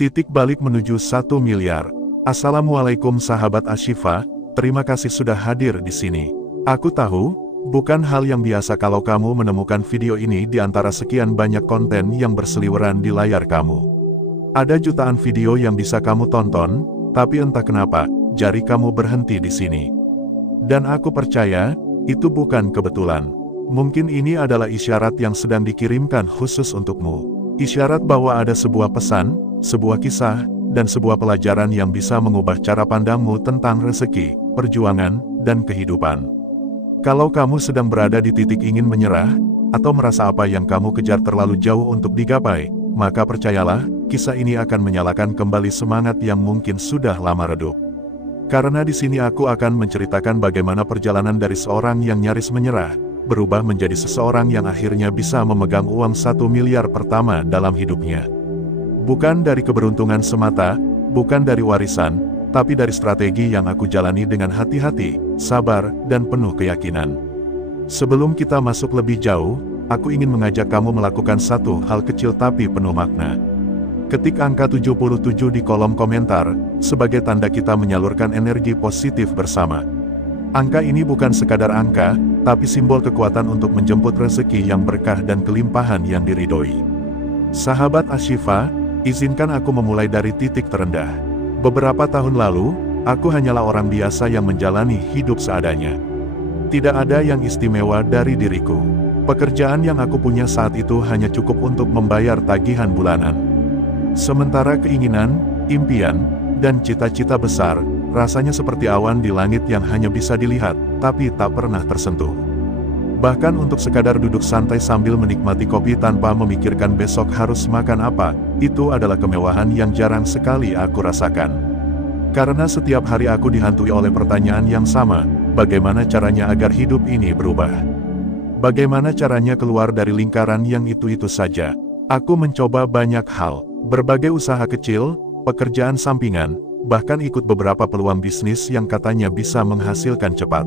Titik balik menuju 1 miliar. Assalamualaikum sahabat Ashifa, terima kasih sudah hadir di sini. Aku tahu, bukan hal yang biasa kalau kamu menemukan video ini di antara sekian banyak konten yang berseliweran di layar kamu. Ada jutaan video yang bisa kamu tonton, tapi entah kenapa, jari kamu berhenti di sini. Dan aku percaya, itu bukan kebetulan. Mungkin ini adalah isyarat yang sedang dikirimkan khusus untukmu. Isyarat bahwa ada sebuah pesan, sebuah kisah, dan sebuah pelajaran yang bisa mengubah cara pandangmu tentang rezeki, perjuangan, dan kehidupan. Kalau kamu sedang berada di titik ingin menyerah, atau merasa apa yang kamu kejar terlalu jauh untuk digapai, maka percayalah, kisah ini akan menyalakan kembali semangat yang mungkin sudah lama redup. Karena di sini aku akan menceritakan bagaimana perjalanan dari seorang yang nyaris menyerah, berubah menjadi seseorang yang akhirnya bisa memegang uang 1 miliar pertama dalam hidupnya. Bukan dari keberuntungan semata, bukan dari warisan, tapi dari strategi yang aku jalani dengan hati-hati, sabar, dan penuh keyakinan. Sebelum kita masuk lebih jauh, aku ingin mengajak kamu melakukan satu hal kecil tapi penuh makna. Ketik angka 77 di kolom komentar, sebagai tanda kita menyalurkan energi positif bersama. Angka ini bukan sekadar angka, tapi simbol kekuatan untuk menjemput rezeki yang berkah dan kelimpahan yang diridhoi. Sahabat Ashifa, izinkan aku memulai dari titik terendah. Beberapa tahun lalu, aku hanyalah orang biasa yang menjalani hidup seadanya. Tidak ada yang istimewa dari diriku. Pekerjaan yang aku punya saat itu hanya cukup untuk membayar tagihan bulanan. Sementara keinginan, impian, dan cita-cita besar, rasanya seperti awan di langit yang hanya bisa dilihat, tapi tak pernah tersentuh. Bahkan untuk sekadar duduk santai sambil menikmati kopi tanpa memikirkan besok harus makan apa, itu adalah kemewahan yang jarang sekali aku rasakan. Karena setiap hari aku dihantui oleh pertanyaan yang sama, bagaimana caranya agar hidup ini berubah? Bagaimana caranya keluar dari lingkaran yang itu-itu saja? Aku mencoba banyak hal, berbagai usaha kecil, pekerjaan sampingan, bahkan ikut beberapa peluang bisnis yang katanya bisa menghasilkan cepat.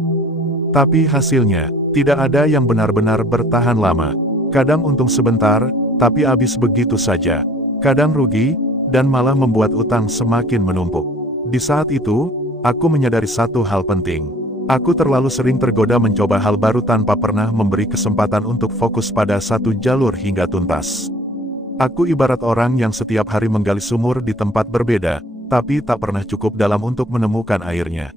Tapi hasilnya, tidak ada yang benar-benar bertahan lama. Kadang untung sebentar, tapi habis begitu saja. Kadang rugi, dan malah membuat utang semakin menumpuk. Di saat itu, aku menyadari satu hal penting. Aku terlalu sering tergoda mencoba hal baru tanpa pernah memberi kesempatan untuk fokus pada satu jalur hingga tuntas. Aku ibarat orang yang setiap hari menggali sumur di tempat berbeda, tapi tak pernah cukup dalam untuk menemukan airnya.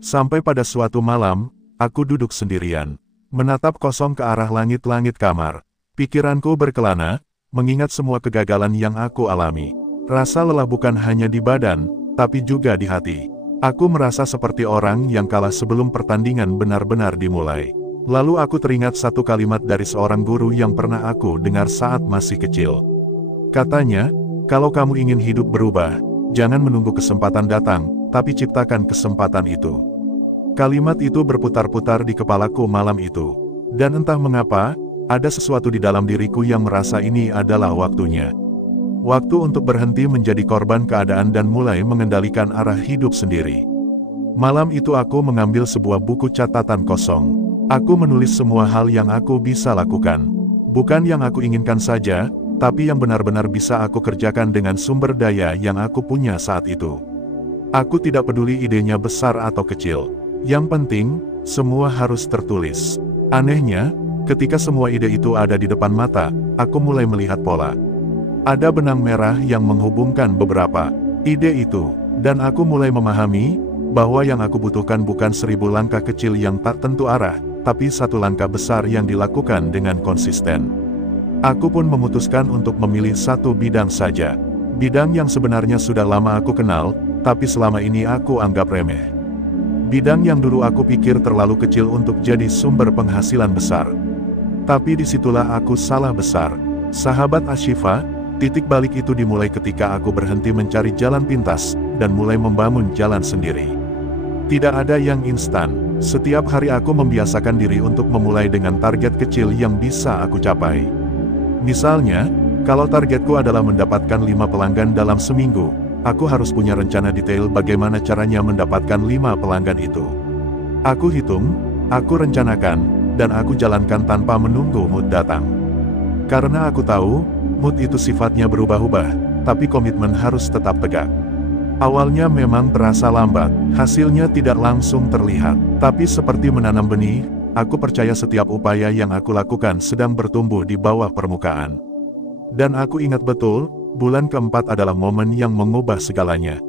Sampai pada suatu malam, aku duduk sendirian, menatap kosong ke arah langit-langit kamar. Pikiranku berkelana, mengingat semua kegagalan yang aku alami. Rasa lelah bukan hanya di badan, tapi juga di hati. Aku merasa seperti orang yang kalah sebelum pertandingan benar-benar dimulai. Lalu aku teringat satu kalimat dari seorang guru yang pernah aku dengar saat masih kecil. Katanya, kalau kamu ingin hidup berubah, jangan menunggu kesempatan datang, tapi ciptakan kesempatan itu. Kalimat itu berputar-putar di kepalaku malam itu. Dan entah mengapa, ada sesuatu di dalam diriku yang merasa ini adalah waktunya. Waktu untuk berhenti menjadi korban keadaan dan mulai mengendalikan arah hidup sendiri. Malam itu aku mengambil sebuah buku catatan kosong. Aku menulis semua hal yang aku bisa lakukan. Bukan yang aku inginkan saja, tapi yang benar-benar bisa aku kerjakan dengan sumber daya yang aku punya saat itu. Aku tidak peduli idenya besar atau kecil. Yang penting, semua harus tertulis. Anehnya, ketika semua ide itu ada di depan mata, aku mulai melihat pola. Ada benang merah yang menghubungkan beberapa ide itu, dan aku mulai memahami bahwa yang aku butuhkan bukan 1000 langkah kecil yang tak tentu arah, tapi satu langkah besar yang dilakukan dengan konsisten. Aku pun memutuskan untuk memilih satu bidang saja. Bidang yang sebenarnya sudah lama aku kenal, tapi selama ini aku anggap remeh. Bidang yang dulu aku pikir terlalu kecil untuk jadi sumber penghasilan besar. Tapi disitulah aku salah besar. Sahabat Ashifa, titik balik itu dimulai ketika aku berhenti mencari jalan pintas, dan mulai membangun jalan sendiri. Tidak ada yang instan. Setiap hari aku membiasakan diri untuk memulai dengan target kecil yang bisa aku capai. Misalnya, kalau targetku adalah mendapatkan 5 pelanggan dalam seminggu, aku harus punya rencana detail bagaimana caranya mendapatkan 5 pelanggan itu. Aku hitung, aku rencanakan, dan aku jalankan tanpa menunggu mood datang. Karena aku tahu, mood itu sifatnya berubah-ubah, tapi komitmen harus tetap tegak. Awalnya memang terasa lambat, hasilnya tidak langsung terlihat, tapi seperti menanam benih, aku percaya setiap upaya yang aku lakukan sedang bertumbuh di bawah permukaan. Dan aku ingat betul, bulan keempat adalah momen yang mengubah segalanya.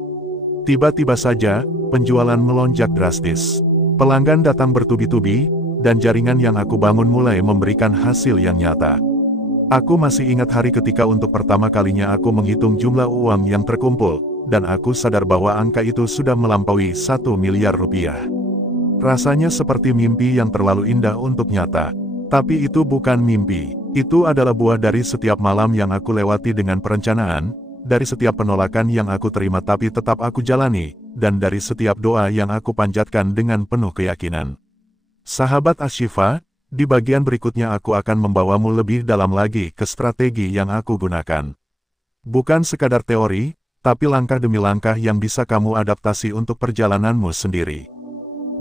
Tiba-tiba saja, penjualan melonjak drastis. Pelanggan datang bertubi-tubi, dan jaringan yang aku bangun mulai memberikan hasil yang nyata. Aku masih ingat hari ketika untuk pertama kalinya aku menghitung jumlah uang yang terkumpul, dan aku sadar bahwa angka itu sudah melampaui 1 miliar rupiah. Rasanya seperti mimpi yang terlalu indah untuk nyata. Tapi itu bukan mimpi, itu adalah buah dari setiap malam yang aku lewati dengan perencanaan, dari setiap penolakan yang aku terima tapi tetap aku jalani, dan dari setiap doa yang aku panjatkan dengan penuh keyakinan. Sahabat Ashifa, di bagian berikutnya aku akan membawamu lebih dalam lagi ke strategi yang aku gunakan. Bukan sekadar teori, tapi langkah demi langkah yang bisa kamu adaptasi untuk perjalananmu sendiri.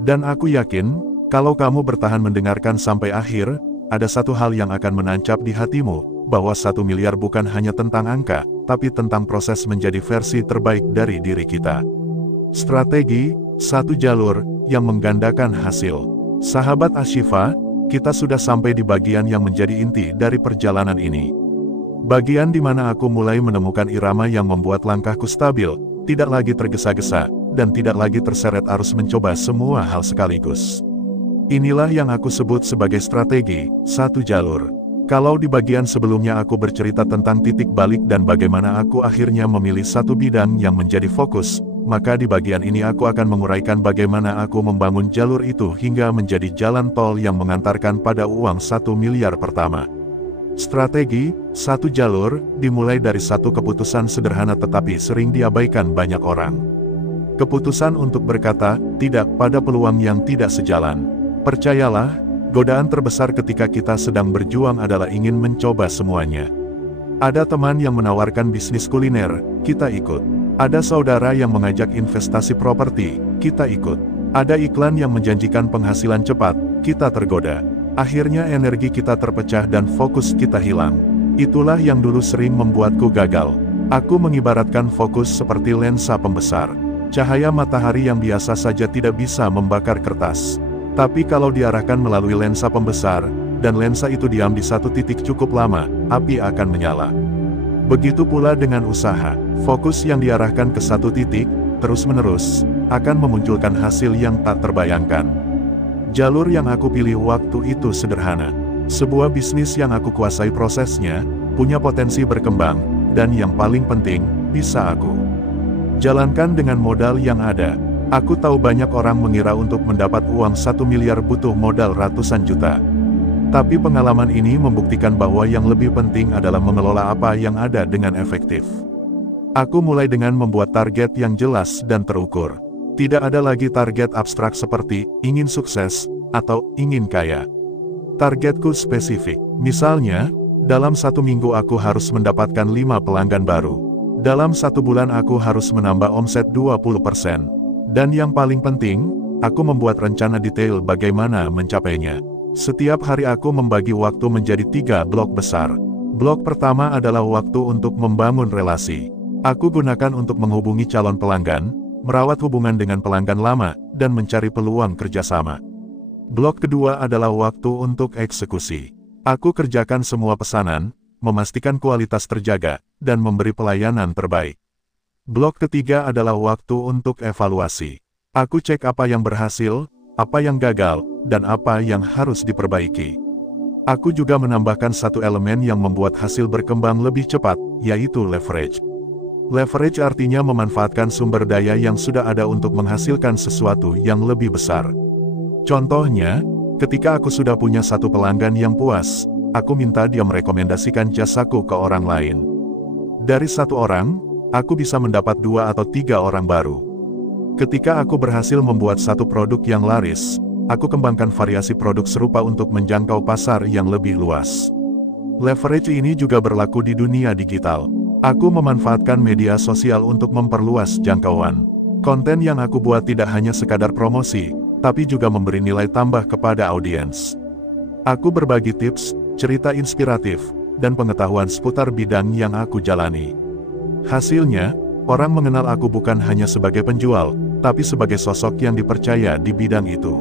Dan aku yakin, kalau kamu bertahan mendengarkan sampai akhir, ada satu hal yang akan menancap di hatimu, bahwa 1 miliar bukan hanya tentang angka, tapi tentang proses menjadi versi terbaik dari diri kita. Strategi, satu jalur, yang menggandakan hasil. Sahabat Ashifa, kita sudah sampai di bagian yang menjadi inti dari perjalanan ini. Bagian di mana aku mulai menemukan irama yang membuat langkahku stabil, tidak lagi tergesa-gesa, dan tidak lagi terseret arus mencoba semua hal sekaligus. Inilah yang aku sebut sebagai strategi, satu jalur. Kalau di bagian sebelumnya aku bercerita tentang titik balik dan bagaimana aku akhirnya memilih satu bidang yang menjadi fokus, maka di bagian ini aku akan menguraikan bagaimana aku membangun jalur itu hingga menjadi jalan tol yang mengantarkan pada uang 1 miliar pertama. Strategi, satu jalur, dimulai dari satu keputusan sederhana tetapi sering diabaikan banyak orang. Keputusan untuk berkata, tidak pada peluang yang tidak sejalan. Percayalah, godaan terbesar ketika kita sedang berjuang adalah ingin mencoba semuanya. Ada teman yang menawarkan bisnis kuliner, kita ikut. Ada saudara yang mengajak investasi properti, kita ikut. Ada iklan yang menjanjikan penghasilan cepat, kita tergoda. Akhirnya energi kita terpecah dan fokus kita hilang. Itulah yang dulu sering membuatku gagal. Aku mengibaratkan fokus seperti lensa pembesar. Cahaya matahari yang biasa saja tidak bisa membakar kertas. Tapi kalau diarahkan melalui lensa pembesar, dan lensa itu diam di satu titik cukup lama, api akan menyala. Begitu pula dengan usaha, fokus yang diarahkan ke satu titik, terus-menerus, akan memunculkan hasil yang tak terbayangkan. Jalur yang aku pilih waktu itu sederhana. Sebuah bisnis yang aku kuasai prosesnya, punya potensi berkembang, dan yang paling penting, bisa aku jalankan dengan modal yang ada. Aku tahu banyak orang mengira untuk mendapat uang 1 miliar butuh modal ratusan juta. Tapi pengalaman ini membuktikan bahwa yang lebih penting adalah mengelola apa yang ada dengan efektif. Aku mulai dengan membuat target yang jelas dan terukur. Tidak ada lagi target abstrak seperti ingin sukses atau ingin kaya. Targetku spesifik. Misalnya, dalam 1 minggu aku harus mendapatkan 5 pelanggan baru. Dalam 1 bulan aku harus menambah omset 20%. Dan yang paling penting, aku membuat rencana detail bagaimana mencapainya. Setiap hari aku membagi waktu menjadi 3 blok besar. Blok pertama adalah waktu untuk membangun relasi. Aku gunakan untuk menghubungi calon pelanggan, merawat hubungan dengan pelanggan lama, dan mencari peluang kerjasama. Blok kedua adalah waktu untuk eksekusi. Aku kerjakan semua pesanan, memastikan kualitas terjaga, dan memberi pelayanan terbaik. Blok ketiga adalah waktu untuk evaluasi. Aku cek apa yang berhasil, apa yang gagal, dan apa yang harus diperbaiki. Aku juga menambahkan satu elemen yang membuat hasil berkembang lebih cepat, yaitu leverage. Leverage artinya memanfaatkan sumber daya yang sudah ada untuk menghasilkan sesuatu yang lebih besar. Contohnya, ketika aku sudah punya satu pelanggan yang puas, aku minta dia merekomendasikan jasaku ke orang lain. Dari satu orang, aku bisa mendapat 2 atau 3 orang baru. Ketika aku berhasil membuat satu produk yang laris, aku kembangkan variasi produk serupa untuk menjangkau pasar yang lebih luas. Leverage ini juga berlaku di dunia digital. Aku memanfaatkan media sosial untuk memperluas jangkauan. Konten yang aku buat tidak hanya sekadar promosi, tapi juga memberi nilai tambah kepada audiens. Aku berbagi tips, cerita inspiratif, dan pengetahuan seputar bidang yang aku jalani. Hasilnya, orang mengenal aku bukan hanya sebagai penjual, tapi sebagai sosok yang dipercaya di bidang itu.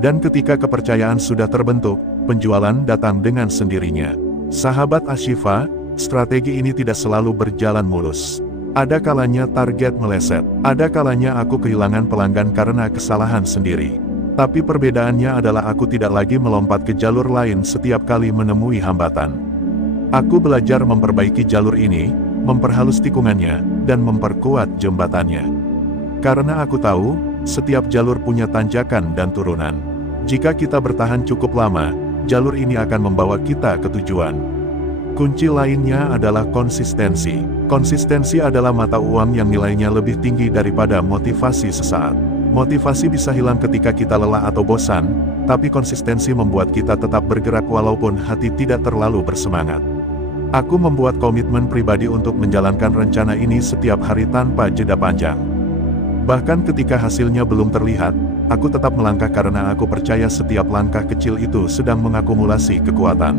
Dan ketika kepercayaan sudah terbentuk, penjualan datang dengan sendirinya. Sahabat Ashifa, strategi ini tidak selalu berjalan mulus. Ada kalanya target meleset, ada kalanya aku kehilangan pelanggan karena kesalahan sendiri. Tapi perbedaannya adalah aku tidak lagi melompat ke jalur lain setiap kali menemui hambatan. Aku belajar memperbaiki jalur ini, memperhalus tikungannya, dan memperkuat jembatannya. Karena aku tahu, setiap jalur punya tanjakan dan turunan. Jika kita bertahan cukup lama, jalur ini akan membawa kita ke tujuan. Kunci lainnya adalah konsistensi. Konsistensi adalah mata uang yang nilainya lebih tinggi daripada motivasi sesaat. Motivasi bisa hilang ketika kita lelah atau bosan, tapi konsistensi membuat kita tetap bergerak walaupun hati tidak terlalu bersemangat. Aku membuat komitmen pribadi untuk menjalankan rencana ini setiap hari tanpa jeda panjang. Bahkan ketika hasilnya belum terlihat, aku tetap melangkah karena aku percaya setiap langkah kecil itu sedang mengakumulasi kekuatan.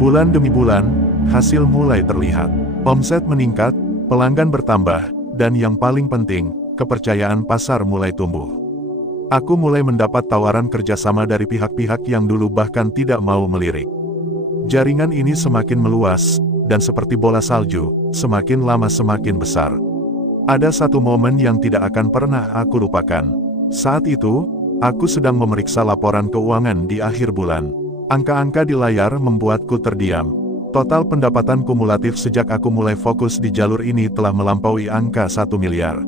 Bulan demi bulan, hasil mulai terlihat. Omset meningkat, pelanggan bertambah, dan yang paling penting, kepercayaan pasar mulai tumbuh. Aku mulai mendapat tawaran kerjasama dari pihak-pihak yang dulu bahkan tidak mau melirik. Jaringan ini semakin meluas, dan seperti bola salju, semakin lama semakin besar. Ada satu momen yang tidak akan pernah aku lupakan. Saat itu, aku sedang memeriksa laporan keuangan di akhir bulan. Angka-angka di layar membuatku terdiam. Total pendapatan kumulatif sejak aku mulai fokus di jalur ini telah melampaui angka 1 miliar.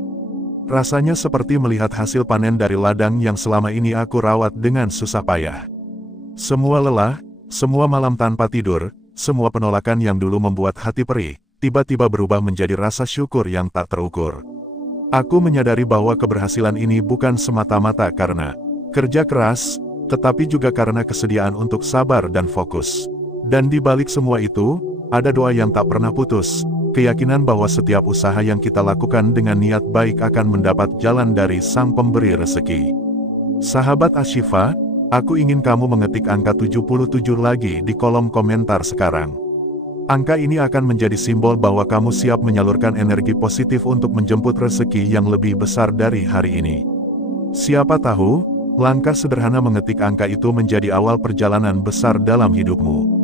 Rasanya seperti melihat hasil panen dari ladang yang selama ini aku rawat dengan susah payah. Semua lelah, semua malam tanpa tidur, semua penolakan yang dulu membuat hati perih, tiba-tiba berubah menjadi rasa syukur yang tak terukur. Aku menyadari bahwa keberhasilan ini bukan semata-mata karena kerja keras, tetapi juga karena kesediaan untuk sabar dan fokus. Dan di balik semua itu, ada doa yang tak pernah putus, keyakinan bahwa setiap usaha yang kita lakukan dengan niat baik akan mendapat jalan dari Sang Pemberi Rezeki. Sahabat Ashifa, aku ingin kamu mengetik angka 77 lagi di kolom komentar sekarang. Angka ini akan menjadi simbol bahwa kamu siap menyalurkan energi positif untuk menjemput rezeki yang lebih besar dari hari ini. Siapa tahu, langkah sederhana mengetik angka itu menjadi awal perjalanan besar dalam hidupmu.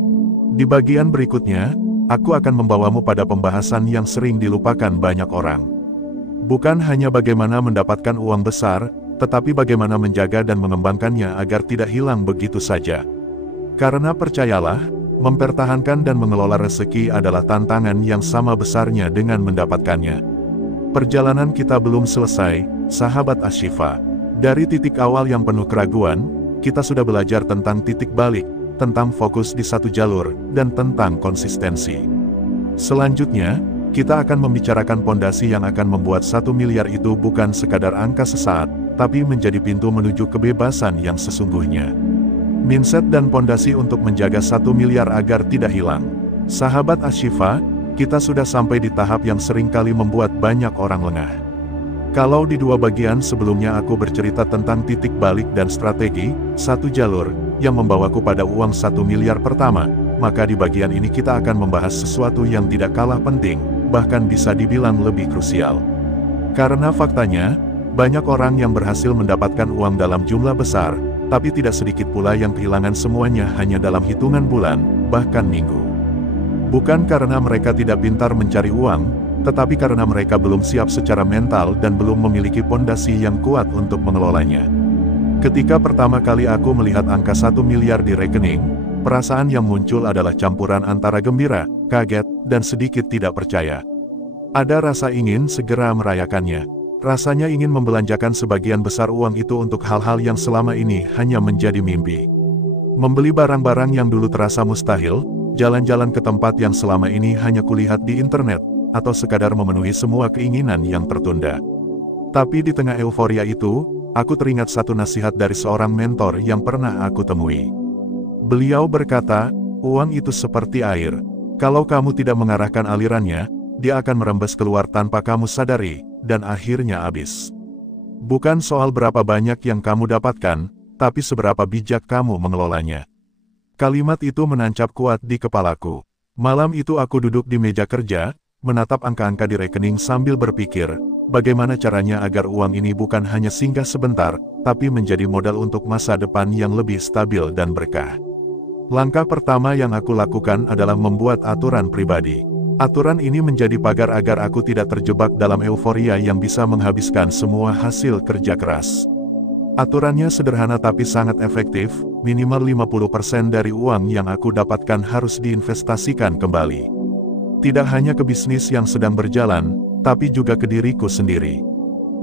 Di bagian berikutnya, aku akan membawamu pada pembahasan yang sering dilupakan banyak orang. Bukan hanya bagaimana mendapatkan uang besar, tetapi bagaimana menjaga dan mengembangkannya agar tidak hilang begitu saja. Karena percayalah, mempertahankan dan mengelola rezeki adalah tantangan yang sama besarnya dengan mendapatkannya. Perjalanan kita belum selesai, sahabat Ashifa. Dari titik awal yang penuh keraguan, kita sudah belajar tentang titik balik, tentang fokus di satu jalur, dan tentang konsistensi. Selanjutnya, kita akan membicarakan pondasi yang akan membuat 1 miliar itu bukan sekadar angka sesaat, tapi menjadi pintu menuju kebebasan yang sesungguhnya. Mindset dan pondasi untuk menjaga 1 miliar agar tidak hilang. Sahabat Ashifa, kita sudah sampai di tahap yang seringkali membuat banyak orang lengah. Kalau di dua bagian sebelumnya aku bercerita tentang titik balik dan strategi, satu jalur, yang membawaku pada uang 1 miliar pertama, maka di bagian ini kita akan membahas sesuatu yang tidak kalah penting, bahkan bisa dibilang lebih krusial. Karena faktanya, banyak orang yang berhasil mendapatkan uang dalam jumlah besar, tapi tidak sedikit pula yang kehilangan semuanya hanya dalam hitungan bulan, bahkan minggu. Bukan karena mereka tidak pintar mencari uang, tetapi karena mereka belum siap secara mental dan belum memiliki pondasi yang kuat untuk mengelolanya. Ketika pertama kali aku melihat angka 1 miliar di rekening, perasaan yang muncul adalah campuran antara gembira, kaget, dan sedikit tidak percaya. Ada rasa ingin segera merayakannya. Rasanya ingin membelanjakan sebagian besar uang itu untuk hal-hal yang selama ini hanya menjadi mimpi. Membeli barang-barang yang dulu terasa mustahil, jalan-jalan ke tempat yang selama ini hanya kulihat di internet, atau sekadar memenuhi semua keinginan yang tertunda. Tapi di tengah euforia itu, aku teringat satu nasihat dari seorang mentor yang pernah aku temui. Beliau berkata, uang itu seperti air. Kalau kamu tidak mengarahkan alirannya, dia akan merembes keluar tanpa kamu sadari, dan akhirnya habis. Bukan soal berapa banyak yang kamu dapatkan, tapi seberapa bijak kamu mengelolanya. Kalimat itu menancap kuat di kepalaku. Malam itu aku duduk di meja kerja, menatap angka-angka di rekening sambil berpikir, bagaimana caranya agar uang ini bukan hanya singgah sebentar, tapi menjadi modal untuk masa depan yang lebih stabil dan berkah. Langkah pertama yang aku lakukan adalah membuat aturan pribadi. Aturan ini menjadi pagar agar aku tidak terjebak dalam euforia yang bisa menghabiskan semua hasil kerja keras. Aturannya sederhana tapi sangat efektif, minimal 50% dari uang yang aku dapatkan harus diinvestasikan kembali. Tidak hanya ke bisnis yang sedang berjalan, tapi juga ke diriku sendiri.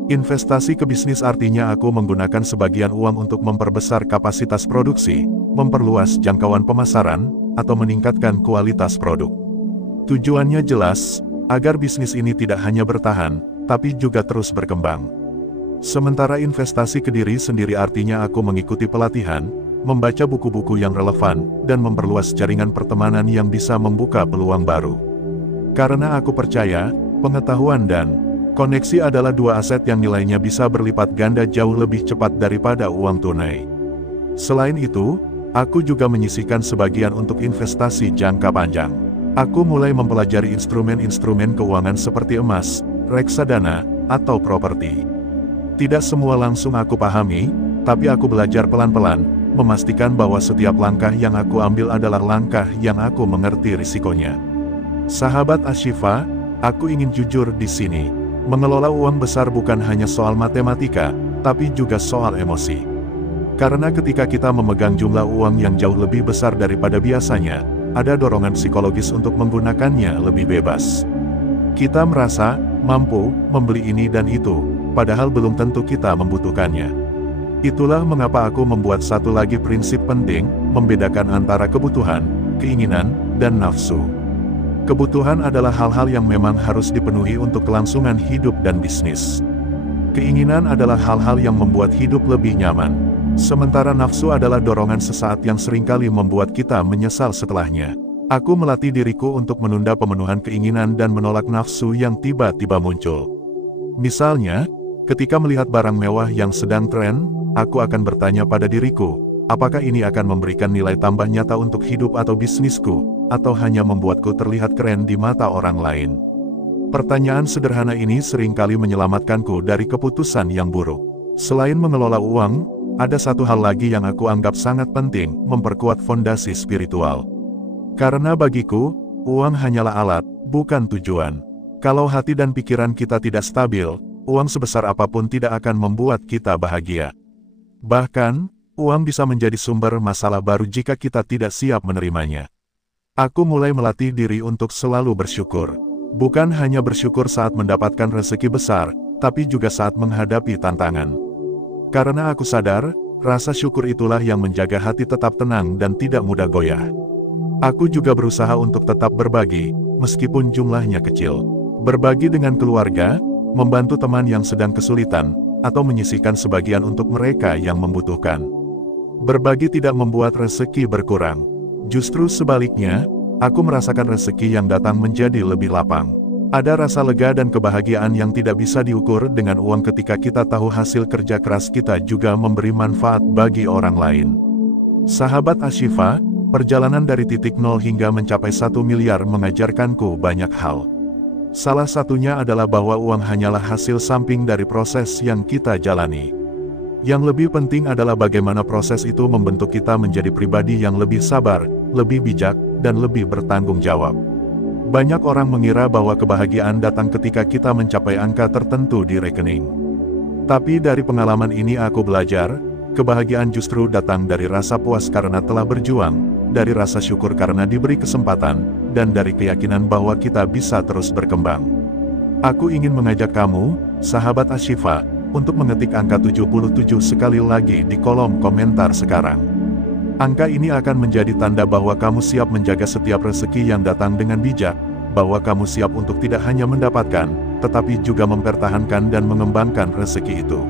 Investasi ke bisnis artinya aku menggunakan sebagian uang untuk memperbesar kapasitas produksi, memperluas jangkauan pemasaran, atau meningkatkan kualitas produk. Tujuannya jelas, agar bisnis ini tidak hanya bertahan, tapi juga terus berkembang. Sementara investasi ke diri sendiri artinya aku mengikuti pelatihan, membaca buku-buku yang relevan, dan memperluas jaringan pertemanan yang bisa membuka peluang baru. Karena aku percaya, pengetahuan dan koneksi adalah dua aset yang nilainya bisa berlipat ganda jauh lebih cepat daripada uang tunai. Selain itu, aku juga menyisihkan sebagian untuk investasi jangka panjang. Aku mulai mempelajari instrumen-instrumen keuangan seperti emas, reksadana, atau properti. Tidak semua langsung aku pahami, tapi aku belajar pelan-pelan, memastikan bahwa setiap langkah yang aku ambil adalah langkah yang aku mengerti risikonya. Sahabat Ashifa, aku ingin jujur di sini. Mengelola uang besar bukan hanya soal matematika, tapi juga soal emosi. Karena ketika kita memegang jumlah uang yang jauh lebih besar daripada biasanya, ada dorongan psikologis untuk menggunakannya lebih bebas. Kita merasa mampu membeli ini dan itu, padahal belum tentu kita membutuhkannya. Itulah mengapa aku membuat satu lagi prinsip penting, membedakan antara kebutuhan, keinginan, dan nafsu. Kebutuhan adalah hal-hal yang memang harus dipenuhi untuk kelangsungan hidup dan bisnis. Keinginan adalah hal-hal yang membuat hidup lebih nyaman. Sementara nafsu adalah dorongan sesaat yang seringkali membuat kita menyesal setelahnya. Aku melatih diriku untuk menunda pemenuhan keinginan dan menolak nafsu yang tiba-tiba muncul. Misalnya, ketika melihat barang mewah yang sedang tren, aku akan bertanya pada diriku, apakah ini akan memberikan nilai tambah nyata untuk hidup atau bisnisku, atau hanya membuatku terlihat keren di mata orang lain? Pertanyaan sederhana ini seringkali menyelamatkanku dari keputusan yang buruk. Selain mengelola uang, ada satu hal lagi yang aku anggap sangat penting, memperkuat fondasi spiritual. Karena bagiku, uang hanyalah alat, bukan tujuan. Kalau hati dan pikiran kita tidak stabil, uang sebesar apapun tidak akan membuat kita bahagia. Bahkan, uang bisa menjadi sumber masalah baru jika kita tidak siap menerimanya. Aku mulai melatih diri untuk selalu bersyukur. Bukan hanya bersyukur saat mendapatkan rezeki besar, tapi juga saat menghadapi tantangan. Karena aku sadar, rasa syukur itulah yang menjaga hati tetap tenang dan tidak mudah goyah. Aku juga berusaha untuk tetap berbagi, meskipun jumlahnya kecil. Berbagi dengan keluarga, membantu teman yang sedang kesulitan, atau menyisihkan sebagian untuk mereka yang membutuhkan. Berbagi tidak membuat rezeki berkurang. Justru sebaliknya, aku merasakan rezeki yang datang menjadi lebih lapang. Ada rasa lega dan kebahagiaan yang tidak bisa diukur dengan uang ketika kita tahu hasil kerja keras kita juga memberi manfaat bagi orang lain. Sahabat Ashifa, perjalanan dari titik nol hingga mencapai 1 miliar mengajarkanku banyak hal. Salah satunya adalah bahwa uang hanyalah hasil samping dari proses yang kita jalani. Yang lebih penting adalah bagaimana proses itu membentuk kita menjadi pribadi yang lebih sabar, lebih bijak, dan lebih bertanggung jawab. Banyak orang mengira bahwa kebahagiaan datang ketika kita mencapai angka tertentu di rekening. Tapi dari pengalaman ini aku belajar, kebahagiaan justru datang dari rasa puas karena telah berjuang, dari rasa syukur karena diberi kesempatan, dan dari keyakinan bahwa kita bisa terus berkembang. Aku ingin mengajak kamu, sahabat Ashifa, untuk mengetik angka 77 sekali lagi di kolom komentar sekarang. Angka ini akan menjadi tanda bahwa kamu siap menjaga setiap rezeki yang datang dengan bijak, bahwa kamu siap untuk tidak hanya mendapatkan, tetapi juga mempertahankan dan mengembangkan rezeki itu.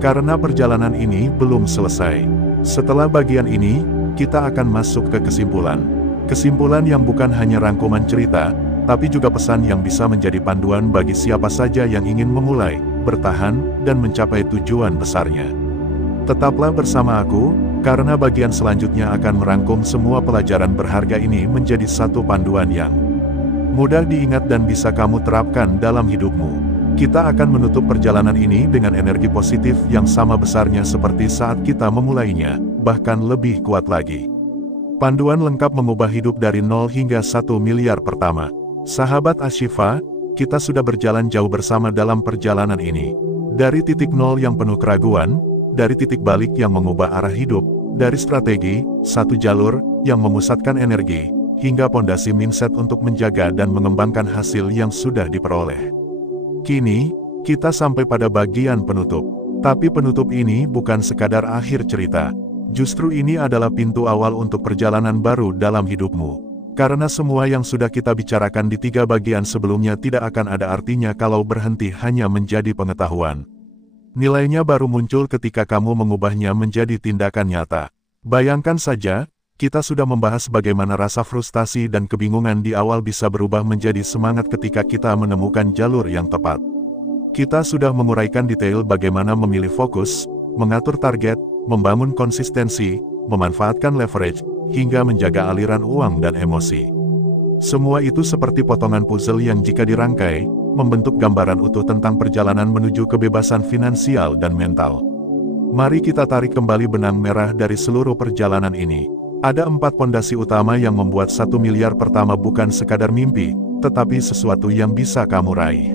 Karena perjalanan ini belum selesai. Setelah bagian ini, kita akan masuk ke kesimpulan. Kesimpulan yang bukan hanya rangkuman cerita, tapi juga pesan yang bisa menjadi panduan bagi siapa saja yang ingin memulai, bertahan, dan mencapai tujuan besarnya. Tetaplah bersama aku, karena bagian selanjutnya akan merangkum semua pelajaran berharga ini menjadi satu panduan yang Mudah diingat dan bisa kamu terapkan dalam hidupmu. Kita akan menutup perjalanan ini dengan energi positif yang sama besarnya seperti saat kita memulainya, bahkan lebih kuat lagi. Panduan lengkap mengubah hidup dari 0 hingga 1 miliar pertama. Sahabat Ashifa, kita sudah berjalan jauh bersama dalam perjalanan ini. Dari titik 0 yang penuh keraguan, dari titik balik yang mengubah arah hidup, dari strategi, satu jalur, yang memusatkan energi, hingga pondasi mindset untuk menjaga dan mengembangkan hasil yang sudah diperoleh. Kini, kita sampai pada bagian penutup. Tapi penutup ini bukan sekadar akhir cerita. Justru ini adalah pintu awal untuk perjalanan baru dalam hidupmu. Karena semua yang sudah kita bicarakan di 3 bagian sebelumnya tidak akan ada artinya kalau berhenti hanya menjadi pengetahuan. Nilainya baru muncul ketika kamu mengubahnya menjadi tindakan nyata. Bayangkan saja, kita sudah membahas bagaimana rasa frustasi dan kebingungan di awal bisa berubah menjadi semangat ketika kita menemukan jalur yang tepat. Kita sudah menguraikan detail bagaimana memilih fokus, mengatur target, membangun konsistensi, memanfaatkan leverage, hingga menjaga aliran uang dan emosi. Semua itu seperti potongan puzzle yang jika dirangkai, membentuk gambaran utuh tentang perjalanan menuju kebebasan finansial dan mental. Mari kita tarik kembali benang merah dari seluruh perjalanan ini. Ada 4 pondasi utama yang membuat 1 miliar pertama bukan sekadar mimpi, tetapi sesuatu yang bisa kamu raih.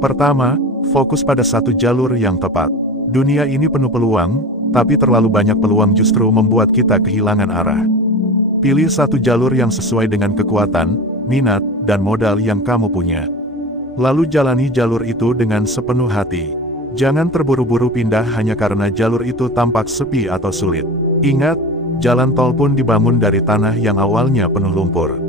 Pertama, fokus pada satu jalur yang tepat. Dunia ini penuh peluang, tapi terlalu banyak peluang justru membuat kita kehilangan arah. Pilih satu jalur yang sesuai dengan kekuatan, minat, dan modal yang kamu punya. Lalu jalani jalur itu dengan sepenuh hati. Jangan terburu-buru pindah hanya karena jalur itu tampak sepi atau sulit. Ingat, jalan tol pun dibangun dari tanah yang awalnya penuh lumpur.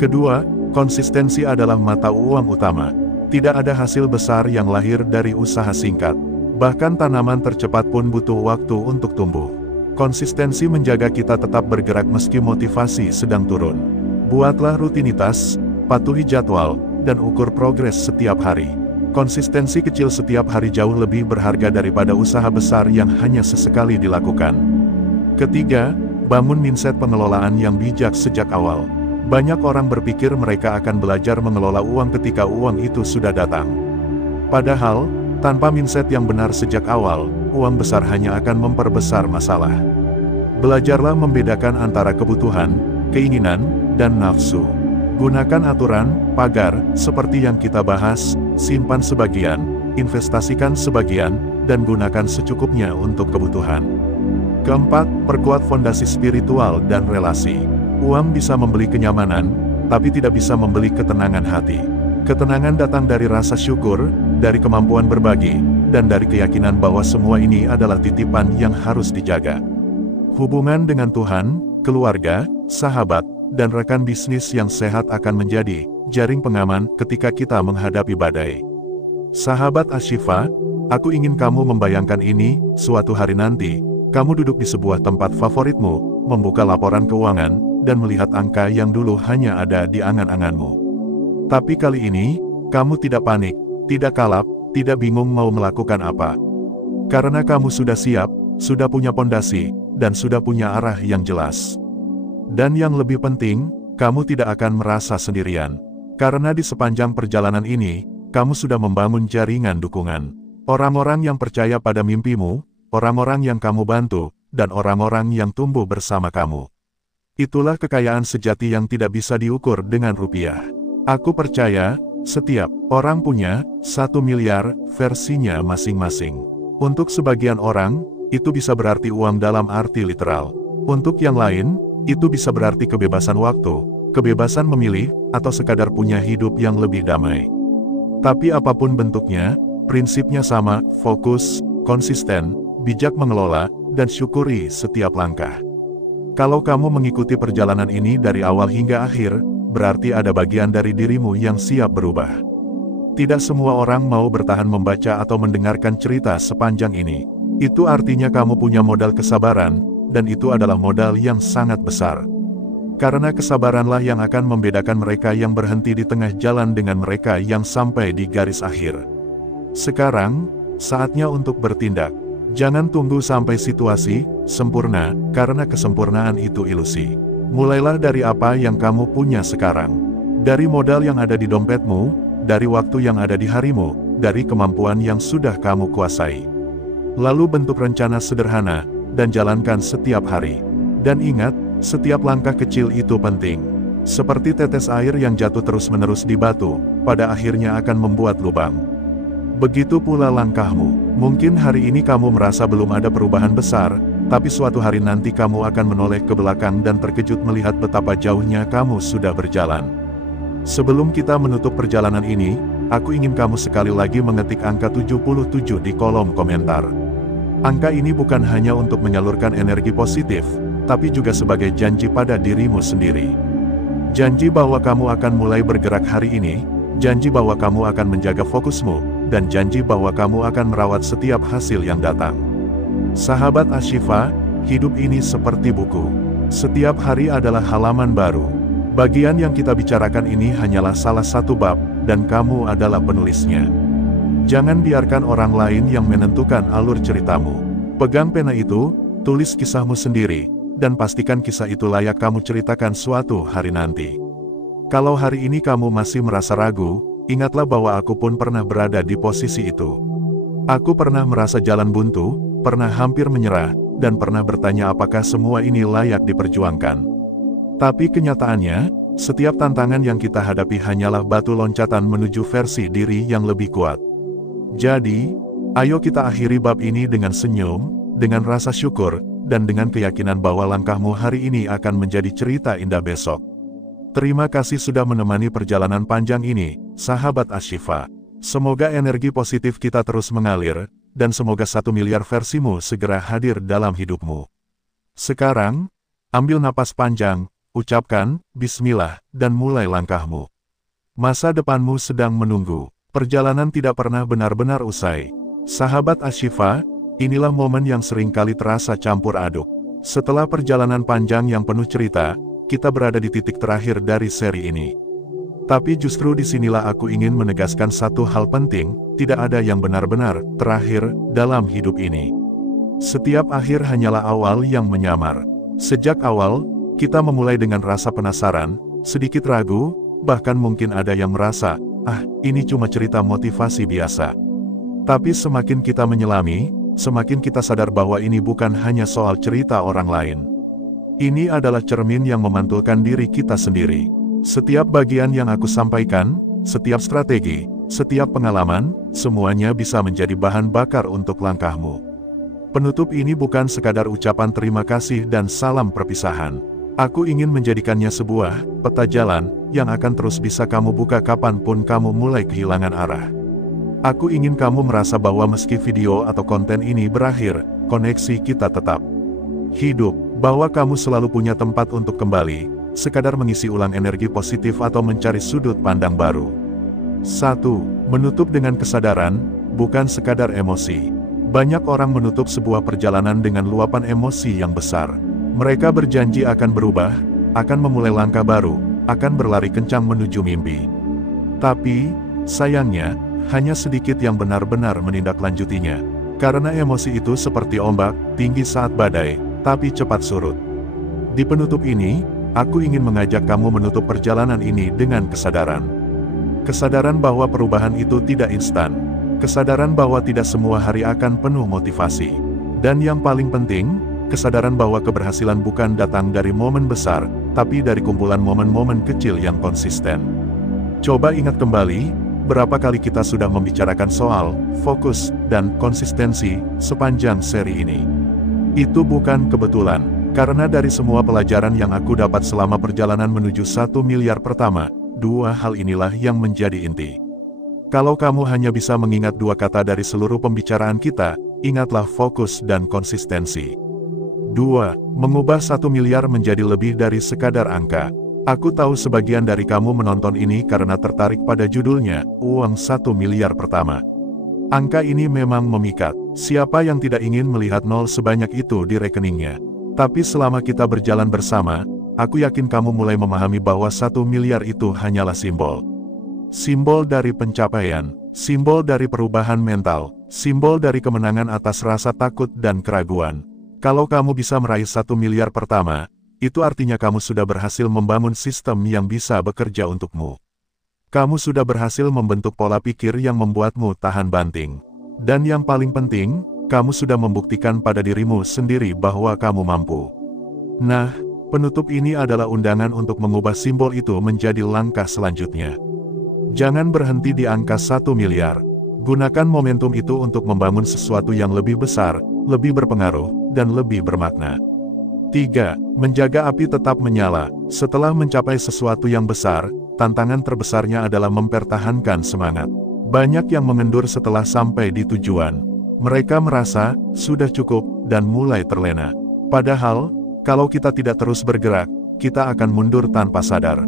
Kedua, konsistensi adalah mata uang utama. Tidak ada hasil besar yang lahir dari usaha singkat. Bahkan tanaman tercepat pun butuh waktu untuk tumbuh. Konsistensi menjaga kita tetap bergerak meski motivasi sedang turun. Buatlah rutinitas, patuhi jadwal, dan ukur progres setiap hari. Konsistensi kecil setiap hari jauh lebih berharga daripada usaha besar yang hanya sesekali dilakukan. Ketiga, bangun mindset pengelolaan yang bijak sejak awal. Banyak orang berpikir mereka akan belajar mengelola uang ketika uang itu sudah datang. Padahal, tanpa mindset yang benar sejak awal, uang besar hanya akan memperbesar masalah. Belajarlah membedakan antara kebutuhan, keinginan, dan nafsu. Gunakan aturan, pagar, seperti yang kita bahas, simpan sebagian, investasikan sebagian, dan gunakan secukupnya untuk kebutuhan. Keempat, perkuat fondasi spiritual dan relasi. Uang bisa membeli kenyamanan, tapi tidak bisa membeli ketenangan hati. Ketenangan datang dari rasa syukur, dari kemampuan berbagi, dan dari keyakinan bahwa semua ini adalah titipan yang harus dijaga. Hubungan dengan Tuhan, keluarga, sahabat, dan rekan bisnis yang sehat akan menjadi jaring pengaman ketika kita menghadapi badai. Sahabat Ashifa, aku ingin kamu membayangkan ini, suatu hari nanti, kamu duduk di sebuah tempat favoritmu, membuka laporan keuangan, dan melihat angka yang dulu hanya ada di angan-anganmu. Tapi kali ini, kamu tidak panik, tidak kalap, tidak bingung mau melakukan apa. Karena kamu sudah siap, sudah punya pondasi, dan sudah punya arah yang jelas. Dan yang lebih penting, kamu tidak akan merasa sendirian. Karena di sepanjang perjalanan ini, kamu sudah membangun jaringan dukungan. Orang-orang yang percaya pada mimpimu, orang-orang yang kamu bantu, dan orang-orang yang tumbuh bersama kamu. Itulah kekayaan sejati yang tidak bisa diukur dengan rupiah. Aku percaya, setiap orang punya 1 miliar versinya masing-masing. Untuk sebagian orang, itu bisa berarti uang dalam arti literal. Untuk yang lain, itu bisa berarti kebebasan waktu, kebebasan memilih, atau sekadar punya hidup yang lebih damai. Tapi apapun bentuknya, prinsipnya sama, fokus, konsisten, bijak mengelola, dan syukuri setiap langkah. Kalau kamu mengikuti perjalanan ini dari awal hingga akhir, berarti ada bagian dari dirimu yang siap berubah. Tidak semua orang mau bertahan membaca atau mendengarkan cerita sepanjang ini. Itu artinya kamu punya modal kesabaran, dan itu adalah modal yang sangat besar. Karena kesabaranlah yang akan membedakan mereka yang berhenti di tengah jalan dengan mereka yang sampai di garis akhir. Sekarang, saatnya untuk bertindak. Jangan tunggu sampai situasi sempurna, karena kesempurnaan itu ilusi. Mulailah dari apa yang kamu punya sekarang. Dari modal yang ada di dompetmu, dari waktu yang ada di harimu, dari kemampuan yang sudah kamu kuasai. Lalu bentuk rencana sederhana, dan jalankan setiap hari. Dan ingat, setiap langkah kecil itu penting. Seperti tetes air yang jatuh terus-menerus di batu, pada akhirnya akan membuat lubang. Begitu pula langkahmu. Mungkin hari ini kamu merasa belum ada perubahan besar, tapi suatu hari nanti kamu akan menoleh ke belakang dan terkejut melihat betapa jauhnya kamu sudah berjalan. Sebelum kita menutup perjalanan ini, aku ingin kamu sekali lagi mengetik angka 77 di kolom komentar. Angka ini bukan hanya untuk menyalurkan energi positif, tapi juga sebagai janji pada dirimu sendiri. Janji bahwa kamu akan mulai bergerak hari ini, janji bahwa kamu akan menjaga fokusmu, dan janji bahwa kamu akan merawat setiap hasil yang datang. Sahabat Ashifa, hidup ini seperti buku. Setiap hari adalah halaman baru. Bagian yang kita bicarakan ini hanyalah salah satu bab, dan kamu adalah penulisnya. Jangan biarkan orang lain yang menentukan alur ceritamu. Pegang pena itu, tulis kisahmu sendiri, dan pastikan kisah itu layak kamu ceritakan suatu hari nanti. Kalau hari ini kamu masih merasa ragu, ingatlah bahwa aku pun pernah berada di posisi itu. Aku pernah merasa jalan buntu, pernah hampir menyerah, dan pernah bertanya apakah semua ini layak diperjuangkan. Tapi kenyataannya, setiap tantangan yang kita hadapi hanyalah batu loncatan menuju versi diri yang lebih kuat. Jadi, ayo kita akhiri bab ini dengan senyum, dengan rasa syukur, dan dengan keyakinan bahwa langkahmu hari ini akan menjadi cerita indah besok. Terima kasih sudah menemani perjalanan panjang ini, sahabat Ashifa. Semoga energi positif kita terus mengalir, dan semoga 1 miliar versimu segera hadir dalam hidupmu. Sekarang, ambil napas panjang, ucapkan, Bismillah, dan mulai langkahmu. Masa depanmu sedang menunggu. Perjalanan tidak pernah benar-benar usai. Sahabat Ashifa, inilah momen yang seringkali terasa campur aduk. Setelah perjalanan panjang yang penuh cerita, kita berada di titik terakhir dari seri ini. Tapi justru disinilah aku ingin menegaskan satu hal penting, tidak ada yang benar-benar terakhir dalam hidup ini. Setiap akhir hanyalah awal yang menyamar. Sejak awal, kita memulai dengan rasa penasaran, sedikit ragu, bahkan mungkin ada yang merasa, ini cuma cerita motivasi biasa. Tapi semakin kita menyelami, semakin kita sadar bahwa ini bukan hanya soal cerita orang lain. Ini adalah cermin yang memantulkan diri kita sendiri. Setiap bagian yang aku sampaikan, setiap strategi, setiap pengalaman, semuanya bisa menjadi bahan bakar untuk langkahmu. Penutup ini bukan sekadar ucapan terima kasih dan salam perpisahan. Aku ingin menjadikannya sebuah peta jalan yang akan terus bisa kamu buka kapanpun kamu mulai kehilangan arah. Aku ingin kamu merasa bahwa meski video atau konten ini berakhir, koneksi kita tetap hidup, bahwa kamu selalu punya tempat untuk kembali, sekadar mengisi ulang energi positif atau mencari sudut pandang baru. 1. Menutup dengan kesadaran, bukan sekadar emosi. Banyak orang menutup sebuah perjalanan dengan luapan emosi yang besar. Mereka berjanji akan berubah, akan memulai langkah baru, akan berlari kencang menuju mimpi. Tapi, sayangnya, hanya sedikit yang benar-benar menindaklanjutinya. Karena emosi itu seperti ombak, tinggi saat badai, tapi cepat surut. Di penutup ini, aku ingin mengajak kamu menutup perjalanan ini dengan kesadaran. Kesadaran bahwa perubahan itu tidak instan. Kesadaran bahwa tidak semua hari akan penuh motivasi. Dan yang paling penting, kesadaran bahwa keberhasilan bukan datang dari momen besar, tapi dari kumpulan momen-momen kecil yang konsisten. Coba ingat kembali, berapa kali kita sudah membicarakan soal fokus dan konsistensi sepanjang seri ini. Itu bukan kebetulan, karena dari semua pelajaran yang aku dapat selama perjalanan menuju 1 miliar pertama, 2 hal inilah yang menjadi inti. Kalau kamu hanya bisa mengingat 2 kata dari seluruh pembicaraan kita, ingatlah fokus dan konsistensi. 2. Mengubah 1 miliar menjadi lebih dari sekadar angka. Aku tahu sebagian dari kamu menonton ini karena tertarik pada judulnya, uang 1 miliar pertama. Angka ini memang memikat. Siapa yang tidak ingin melihat nol sebanyak itu di rekeningnya? Tapi selama kita berjalan bersama, aku yakin kamu mulai memahami bahwa 1 miliar itu hanyalah simbol. Simbol dari pencapaian, simbol dari perubahan mental, simbol dari kemenangan atas rasa takut dan keraguan. Kalau kamu bisa meraih 1 miliar pertama, itu artinya kamu sudah berhasil membangun sistem yang bisa bekerja untukmu. Kamu sudah berhasil membentuk pola pikir yang membuatmu tahan banting. Dan yang paling penting, kamu sudah membuktikan pada dirimu sendiri bahwa kamu mampu. Nah, penutup ini adalah undangan untuk mengubah simbol itu menjadi langkah selanjutnya. Jangan berhenti di angka 1 miliar. Gunakan momentum itu untuk membangun sesuatu yang lebih besar, lebih berpengaruh, dan lebih bermakna. 3. Menjaga api tetap menyala. Setelah mencapai sesuatu yang besar, tantangan terbesarnya adalah mempertahankan semangat. Banyak yang mengendur setelah sampai di tujuan. Mereka merasa sudah cukup dan mulai terlena. Padahal, kalau kita tidak terus bergerak, kita akan mundur tanpa sadar.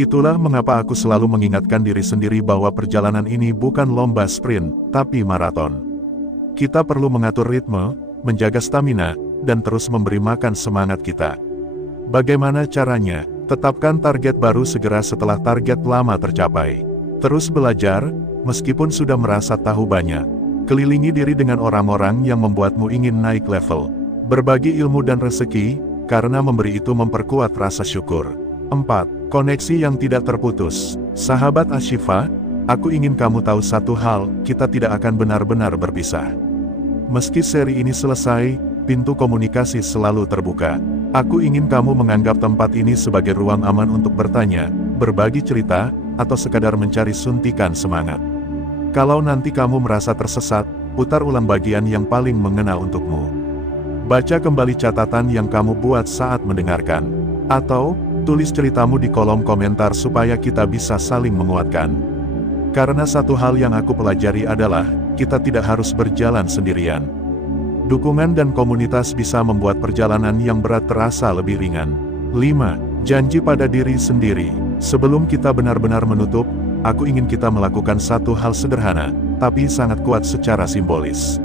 Itulah mengapa aku selalu mengingatkan diri sendiri bahwa perjalanan ini bukan lomba sprint, tapi maraton. Kita perlu mengatur ritme, menjaga stamina, dan terus memberi makan semangat kita. Bagaimana caranya? Tetapkan target baru segera setelah target lama tercapai. Terus belajar, meskipun sudah merasa tahu banyak. Kelilingi diri dengan orang-orang yang membuatmu ingin naik level. Berbagi ilmu dan rezeki, karena memberi itu memperkuat rasa syukur. 4. Koneksi yang tidak terputus. Sahabat Ashifa, aku ingin kamu tahu satu hal, kita tidak akan benar-benar berpisah. Meski seri ini selesai, pintu komunikasi selalu terbuka. Aku ingin kamu menganggap tempat ini sebagai ruang aman untuk bertanya, berbagi cerita, atau sekadar mencari suntikan semangat. Kalau nanti kamu merasa tersesat, putar ulang bagian yang paling mengena untukmu. Baca kembali catatan yang kamu buat saat mendengarkan. Atau, tulis ceritamu di kolom komentar supaya kita bisa saling menguatkan. Karena satu hal yang aku pelajari adalah, kita tidak harus berjalan sendirian. Dukungan dan komunitas bisa membuat perjalanan yang berat terasa lebih ringan. 5. Janji pada diri sendiri. Sebelum kita benar-benar menutup, aku ingin kita melakukan satu hal sederhana, tapi sangat kuat secara simbolis.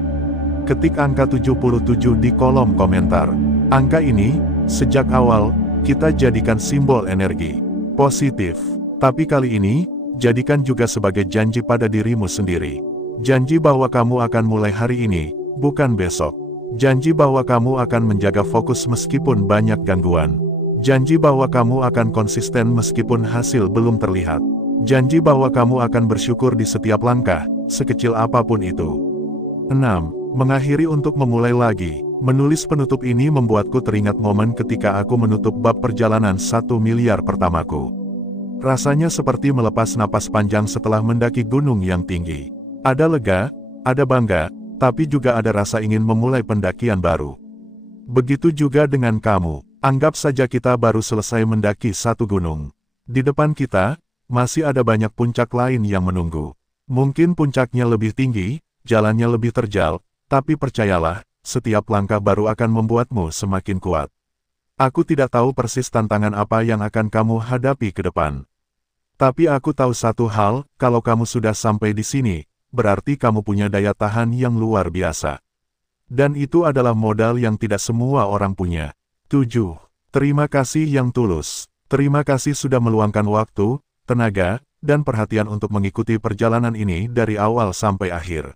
Ketik angka 77 di kolom komentar. Angka ini, sejak awal, kita jadikan simbol energi positif. Tapi kali ini, jadikan juga sebagai janji pada dirimu sendiri. Janji bahwa kamu akan mulai hari ini, bukan besok. Janji bahwa kamu akan menjaga fokus meskipun banyak gangguan. Janji bahwa kamu akan konsisten meskipun hasil belum terlihat. Janji bahwa kamu akan bersyukur di setiap langkah, sekecil apapun itu. 6. Mengakhiri untuk memulai lagi. Menulis penutup ini membuatku teringat momen ketika aku menutup bab perjalanan 1 miliar pertamaku. Rasanya seperti melepas napas panjang setelah mendaki gunung yang tinggi. Ada lega, ada bangga, tapi juga ada rasa ingin memulai pendakian baru. Begitu juga dengan kamu. Anggap saja kita baru selesai mendaki satu gunung. Di depan kita, masih ada banyak puncak lain yang menunggu. Mungkin puncaknya lebih tinggi, jalannya lebih terjal, tapi percayalah, setiap langkah baru akan membuatmu semakin kuat. Aku tidak tahu persis tantangan apa yang akan kamu hadapi ke depan. Tapi aku tahu satu hal, kalau kamu sudah sampai di sini, berarti kamu punya daya tahan yang luar biasa. Dan itu adalah modal yang tidak semua orang punya. 7. Terima kasih yang tulus. Terima kasih sudah meluangkan waktu, tenaga, dan perhatian untuk mengikuti perjalanan ini dari awal sampai akhir.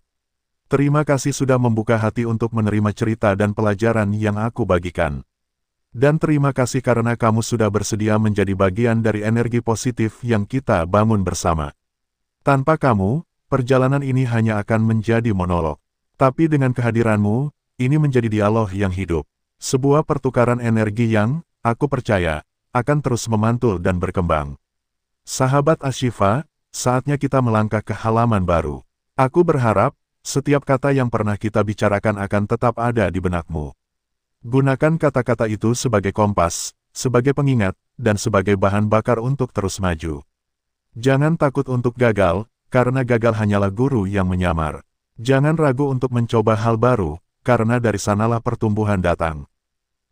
Terima kasih sudah membuka hati untuk menerima cerita dan pelajaran yang aku bagikan. Dan terima kasih karena kamu sudah bersedia menjadi bagian dari energi positif yang kita bangun bersama. Tanpa kamu, perjalanan ini hanya akan menjadi monolog. Tapi dengan kehadiranmu, ini menjadi dialog yang hidup. Sebuah pertukaran energi yang, aku percaya, akan terus memantul dan berkembang. Sahabat Ashifa, saatnya kita melangkah ke halaman baru. Aku berharap, setiap kata yang pernah kita bicarakan akan tetap ada di benakmu. Gunakan kata-kata itu sebagai kompas, sebagai pengingat, dan sebagai bahan bakar untuk terus maju. Jangan takut untuk gagal, karena gagal hanyalah guru yang menyamar. Jangan ragu untuk mencoba hal baru, karena dari sanalah pertumbuhan datang.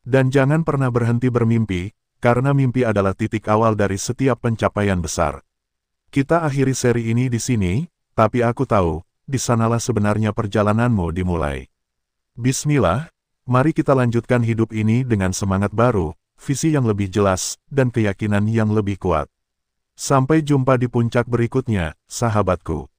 Dan jangan pernah berhenti bermimpi, karena mimpi adalah titik awal dari setiap pencapaian besar. Kita akhiri seri ini di sini, tapi aku tahu, di sanalah sebenarnya perjalananmu dimulai. Bismillah, mari kita lanjutkan hidup ini dengan semangat baru, visi yang lebih jelas, dan keyakinan yang lebih kuat. Sampai jumpa di puncak berikutnya, sahabatku.